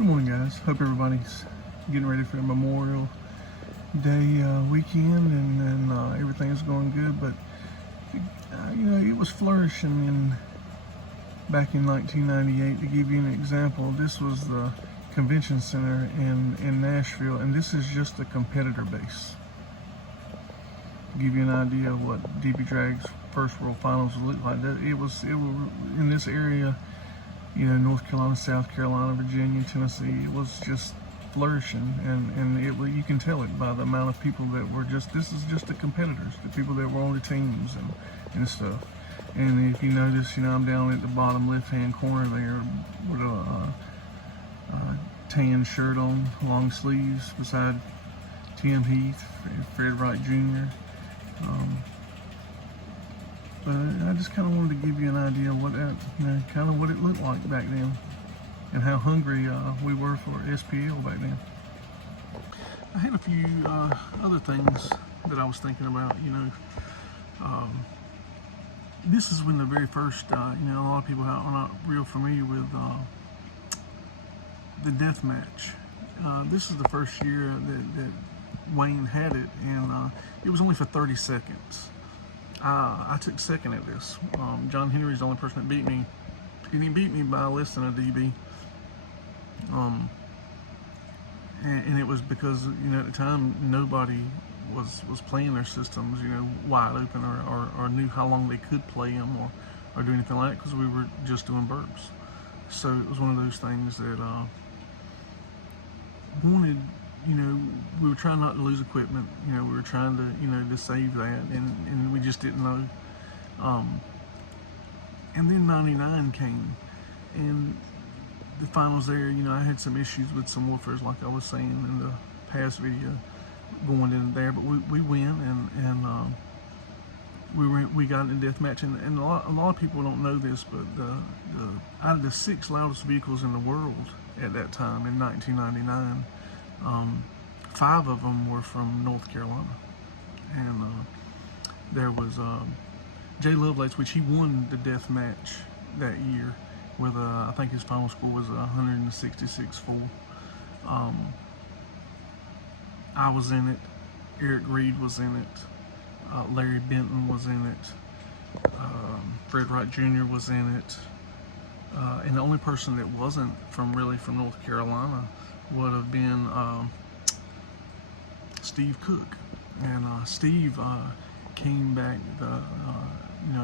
Good morning, guys. Hope everybody's getting ready for the Memorial Day weekend, and everything's going good. But it was flourishing back in 1998. To give you an example, this was the convention center in Nashville, and this is just the competitor base. To give you an idea of what DB Drag's first World Finals would look like. It was in this area. North Carolina, South Carolina, Virginia, Tennessee, it was just flourishing, and you can tell it by the amount of people that were this is just the competitors, the people that were on the teams and stuff. And if you notice, I'm down at the bottom left-hand corner there with a tan shirt on, long sleeves, beside Tim Heath, Fred Wright Jr. But I just kind of wanted to give you an idea of what what it looked like back then, and how hungry we were for SPL back then. I had a few other things that I was thinking about. This is when the very first, a lot of people are not real familiar with the Deathmatch. This is the first year that Wayne had it, and it was only for 30 seconds. I took second at this. John Henry's the only person that beat me. He didn't beat me by less than a dB. And it was because, at the time, nobody was playing their systems, wide open, or knew how long they could play them or do anything like that, because we were just doing burps. So it was one of those things that wanted, we were trying not to lose equipment. We were trying to save that, and we just didn't know. And then 99 came, and the finals there, I had some issues with some woofers, like I was saying in the past video, going in there, but we win, and we got in Deathmatch, and a lot of people don't know this, but out of the 6 loudest vehicles in the world at that time in 1999, 5 of them were from North Carolina, and there was Jay Lovelace, which he won the Deathmatch that year with I think his final score was 166.4. I was in it. Eric Reed was in it. Larry Benton was in it. Fred Wright Jr. was in it. And the only person that wasn't from North Carolina would have been Steve Cook. And Steve came back a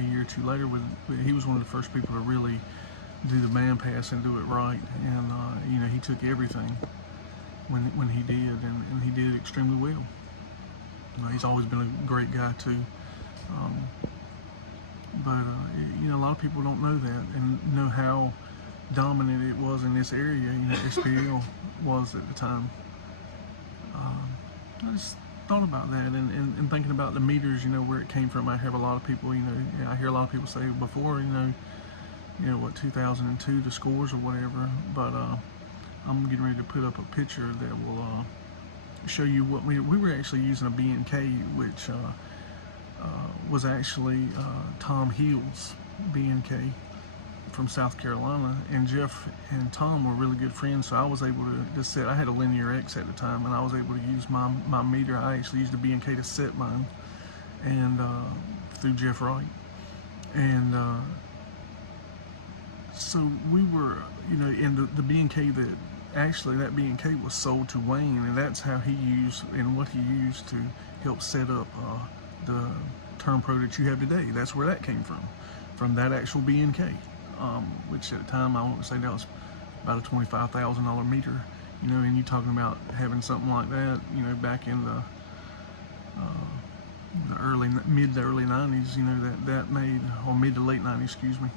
year or two later he was one of the first people to really do the band pass and do it right, and he took everything when he did, and he did extremely well. He's always been a great guy too, but a lot of people don't know that and know how dominant it was in this area. SPL was at the time. I just thought about that, and thinking about the meters, where it came from. I have a lot of people, I hear a lot of people say before, 2002, the scores or whatever, but I'm getting ready to put up a picture that will show you what we were actually using a B&K, which was actually Tom Hill's B&K from South Carolina, and Jeff and Tom were really good friends, so I was able to set. I had a Linear X at the time, and I was able to use my meter. I actually used a B&K to set mine, and through Jeff Wright, and so we were, in the B&K that B&K was sold to Wayne, and that's how he used, and what he used to help set up the Turn Pro that you have today. That's where that came from that actual B&K, which at the time I want to say that was about a $25,000 meter, and you're talking about having something like that, back in the mid to early 90s, that made, or mid to late 90s, excuse me.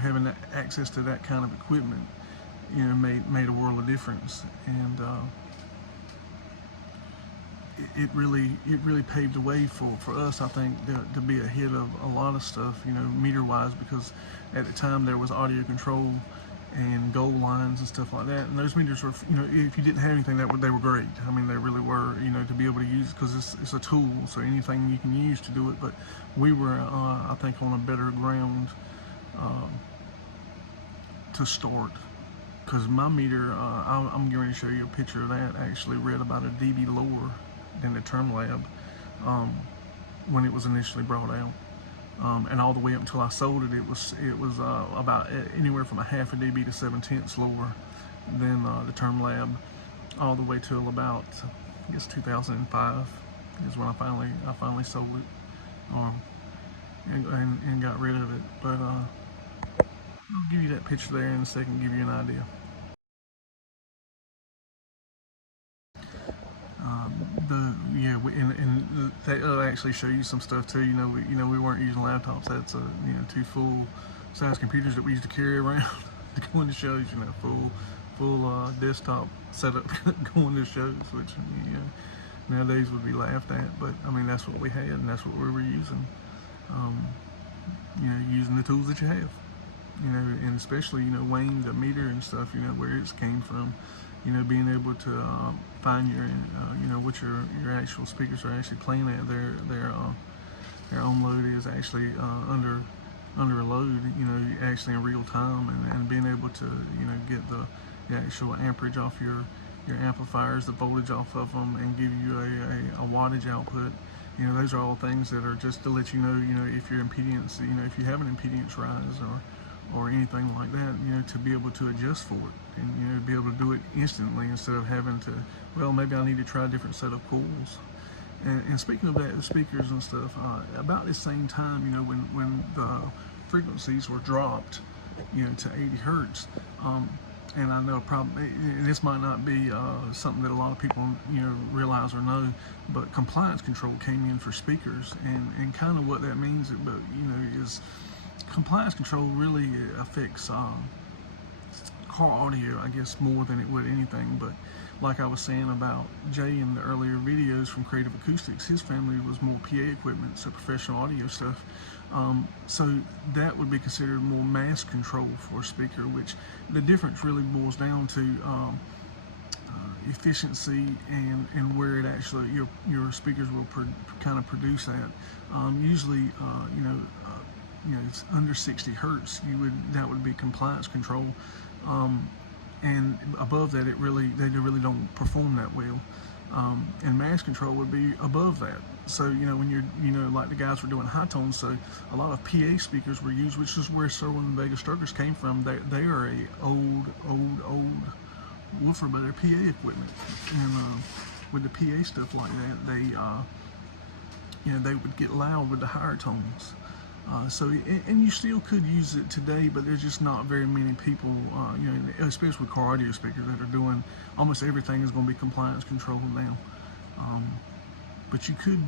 Having access to that kind of equipment, made a world of difference, and it really paved the way for us, I think, to be ahead of a lot of stuff, meter-wise, because at the time there was audio control and gold lines and stuff like that, and those meters were, if you didn't have anything, they were great. I mean, they really were, to be able to use, because it's a tool, so anything you can use to do it. But we were, I think, on a better ground to start, because my meter, I'm going to show you a picture of that, actually read about a dB lower than the Term Lab when it was initially brought out. And all the way up until I sold it, it was about anywhere from a half a dB to 7/10 lower than the Term Lab, all the way till about, I guess, 2005 is when I finally sold it, and got rid of it. But I'll give you that picture there in a second, give you an idea. And that'll actually show you some stuff too. We weren't using laptops. That's two full size computers that we used to carry around to go into shows. Full desktop setup going to shows, which nowadays would be laughed at. But I mean, that's what we had, and that's what we were using. Using the tools that you have. And especially weighing the meter and stuff. Where it came from. Being able to find your, what your actual speakers are actually playing at. Their own load is actually under a load. Actually in real time, and being able to get the actual amperage off your amplifiers, the voltage off of them, and give you a wattage output. Those are all things that are just to let you know, if your impedance, if you have an impedance rise or anything like that, to be able to adjust for it, and be able to do it instantly instead of having to, well, maybe I need to try a different set of coils. And speaking of that, the speakers and stuff, about the same time, when the frequencies were dropped, to 80 hertz, and I know probably this might not be something that a lot of people realize or know, but compliance control came in for speakers, and kind of what that means, but is compliance control really affects car audio, I guess, more than it would anything. But like I was saying about Jay in the earlier videos from Creative Acoustics, his family was more PA equipment, so professional audio stuff. So that would be considered more mass control for a speaker, which the difference really boils down to efficiency and where it actually your speakers will kind of produce at. Usually, it's under 60 hertz. That would be compliance control, and above that, they really don't perform that well. And mass control would be above that. So when you're like the guys were doing high tones, so a lot of PA speakers were used, which is where Serwin Vega Sturgis came from. They are a old woofer, but they're PA equipment, and with the PA stuff like that, they would get loud with the higher tones. And you still could use it today, but there's just not very many people, especially with car audio speakers, that are doing almost everything is going to be compliance controlled now. But you could,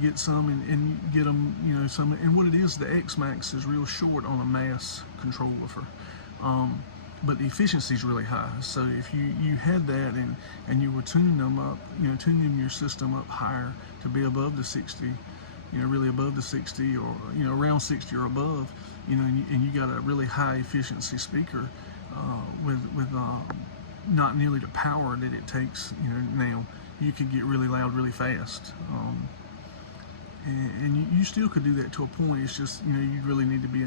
get some and get them, some. And what it is, the X-Max is real short on a mass control woofer. But the efficiency is really high. So if you had that and you were tuning them up, tuning your system up higher to be above the 60, really above the 60 or, around 60 or above, and you got a really high efficiency speaker with not nearly the power that it takes, now, you could get really loud really fast. And you still could do that to a point. It's just, you really need to be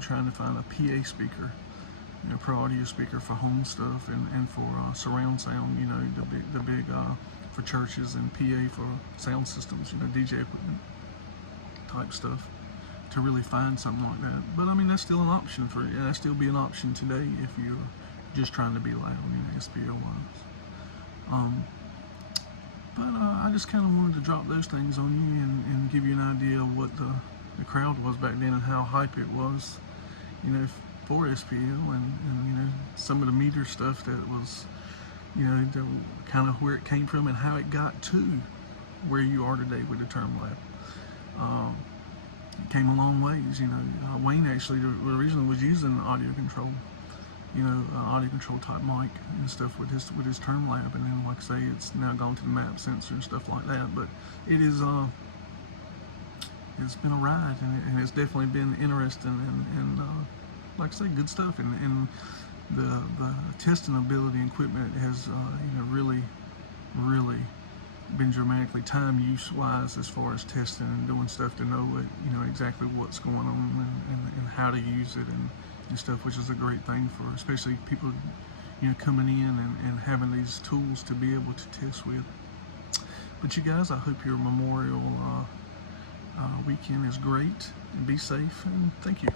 trying to find a PA speaker, pro audio speaker for home stuff and for surround sound, the big for churches, and PA for sound systems, DJ equipment type stuff, to really find something like that. But I mean, that's still an option for you. That'd still be an option today if you're just trying to be loud, SPL wise. But I just kind of wanted to drop those things on you and give you an idea of what the crowd was back then and how hype it was, for SPL, and some of the meter stuff that was, kind of where it came from and how it got to where you are today with the Term Lab. It came a long ways. Wayne actually originally was using audio control, audio control type mic and stuff with his Term Lab, and then, like I say, it's now gone to the map sensor and stuff like that. But it is it's been a ride, and it's definitely been interesting, and like I say, good stuff, and the testing ability and equipment has really been dramatically time use wise as far as testing and doing stuff to know exactly what's going on and how to use it and stuff, which is a great thing for especially people coming in and having these tools to be able to test with. But you guys, I hope your Memorial weekend is great, and be safe, and thank you.